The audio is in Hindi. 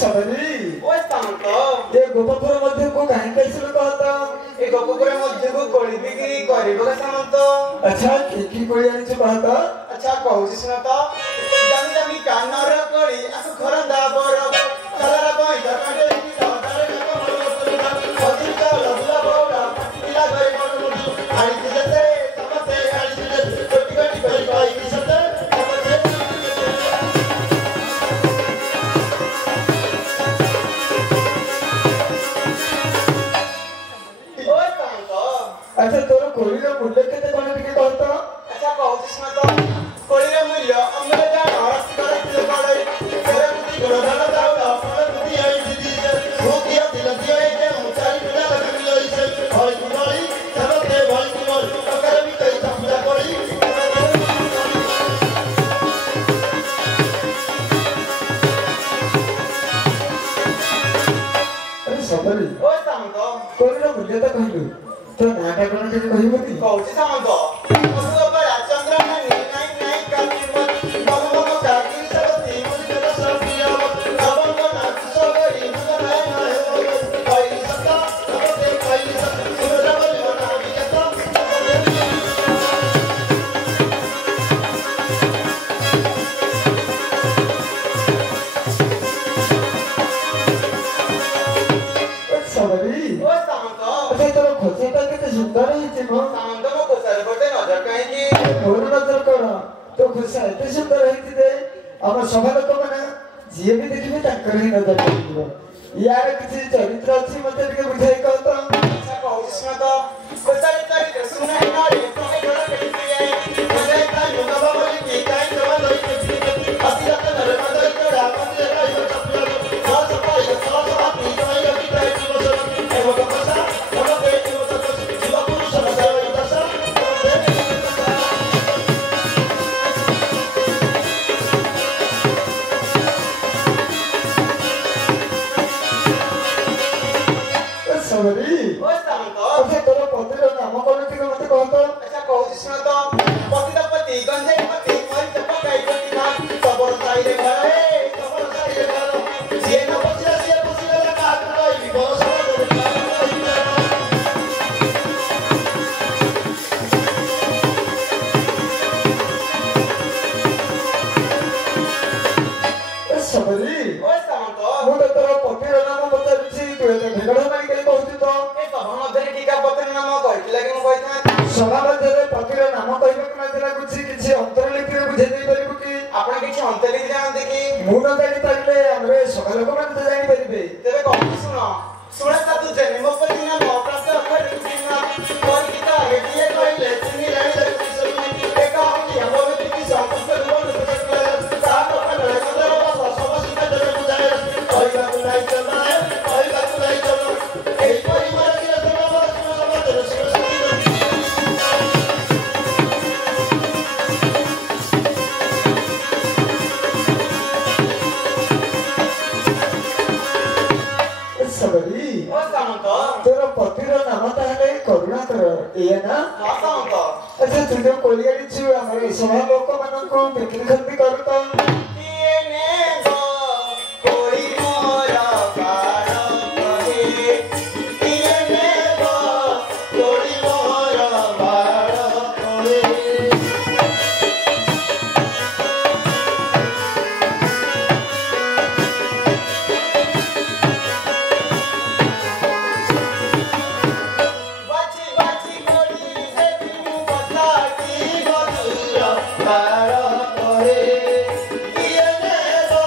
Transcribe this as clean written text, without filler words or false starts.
सबरी ओ सामंत ये गोपपुर मध्य को कहीं कैसे कहता ए गोपपुर मध्य को गोली बिक्री करिबो का सामंत अच्छा की कोई आनी कहता अच्छा कहूची सुन तो जमी जमी कानर कोली आसु खरंदा बर चलरा कोई दरकाटे की दादारे का मरो अधिका लबला बोला पटिला गई मरो आई जते तमते आई जते कोटी कोटी गई भाई की सते अच्छा तोर कोली रो मूल्य केते कोन टिके कहता अच्छा कहूची सुन तो कोली रो मूल्य हमरे जा हरस करे किलो पड़े करे बुद्धि गोधन दाउला पड़े बुद्धि आई दीदी हो किया दिल दियो ए ऊंचाई बिना लग गई से भाई कुमारी सबते भाई कुमारी करे भी कई समझा पड़ी अरे सबरी ओ सामंत कोली रो मूल्य तो कहलु तो नाटा कोन टिके कहिबोती कहूची सामंत मसुआ बड़ा चंद्र नहीं नहीं काकी मत बाबू बाबू काकी सबती मुझे तो सब दिया बाबू को ना सबरी मगर नहीं है भाई सत्ता सबते भाई सत्ता सुरजा बोली बना दिया तो सबरी ओ सामंत अच्छा तोर खोसेटा केते सुंदर हिचे मो सामंत को कोसर बटे नजर काहे की मोर नजर कर तो खोसा एते सुंदर हिचे दे हम सभा लोक माने जे भी देखिबे ताकर ही नजर पड़िबो यार किछि चरित्र अछि मते टिके बुझाई कहता अच्छा कहूची सुन तो कोसर चरित्र सुन है ना रे तो है डर के है मजे का युग बाबली की काई जवान होई के अति रत नर मदर के राम के काई चपला हां सपाई साथ अपनी काई लगी काई की बस एवं कपसा सबते की बस जीवा पुरुष समझाई दशा सबरी ओ सामंत अच्छा तोर पतिर नाम कोन टिके मते कहता अच्छा कहूची सुन तो पतिदपति गंजई पति मरी चपा काई पति ना खबर साई रे घर है खबर साई रे घर जे न बसिया से बसिया का कोई भरोसा सबरी ओ सामंत मु तो तोर पतिर नाम पचारिछि तू एते भेगड़ मारी के कहू तो ए सभा मध्ये टीका पत्र नाम कहथिला कि मु कहथा सभा मध्ये पतिर नाम कहबे कि नथिला किछि अंतरलिपि रे बुझे देई परिबो कि आपण किछि अंतलिपि जानते कि मु न जानि पाइले हमरे सभा लोक माने तो जानि परिबे तेरे कहूची सुन सुनता तू जन्म पर दिन प्राप्त अखर दिन और गीता हेडिए कहले तुनी रानी दर सुनी एक हम कि हम में कि संपुष्ट गुण सकला सात अपन रसदर बस सब सीधा दर बुझाए कोई बात नहीं चलना है कोई बात नहीं चलना एक परिवार की रसना बस दर सुनी सबरी ओ सामंत तोर पतिर नाम ताले करुणाकर एया ना हां सामंत अच्छा तू जो कोलियारी छु हमरे सभा लोक मानन को बिक्री खरीदी करता किए ने गो कोई मोरा बाण कहे किए ने गो कोई मोरा बाण कहे बाची बाची कोड़ी से तू बता की बदुरा बाण कहे किए ने गो